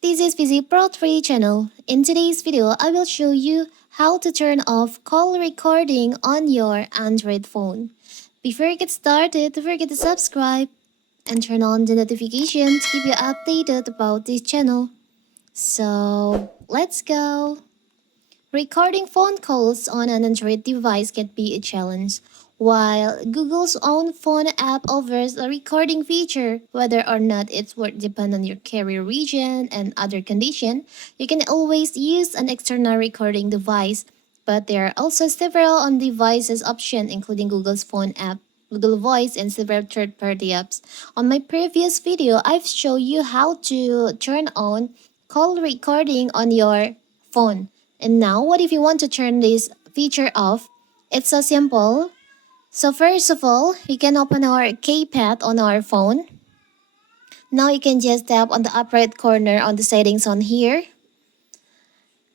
This is Busy Pro 3 channel. In today's video, I will show you how to turn off call recording on your Android phone. Before you get started, don't forget to subscribe and turn on the notification to keep you updated about this channel. So, let's go! Recording phone calls on an Android device can be a challenge. While Google's own phone app offers a recording feature, whether or not it's worth depend on your carrier region and other condition, you can always use an external recording device. But there are also several on-devices options, including Google's phone app, Google Voice, and several third-party apps. On my previous video, I've shown you how to turn on call recording on your phone. And now, what if you want to turn this feature off? It's so simple. So first of all, we can open our keypad on our phone. Now you can just tap on the upper right corner on the settings on here.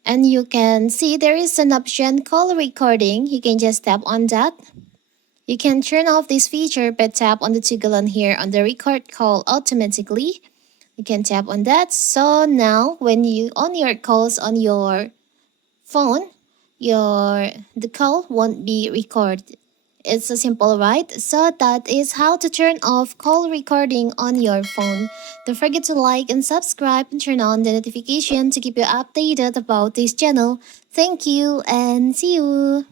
And you can see there is an option call recording. You can just tap on that. You can turn off this feature by tap on the toggle on here on the record call automatically. You can tap on that. So now when you on your calls on your phone, the call won't be recorded. It's so simple, right? So that is how to turn off call recording on your phone. Don't forget to like and subscribe and turn on the notification to keep you updated about this channel. Thank you and see you.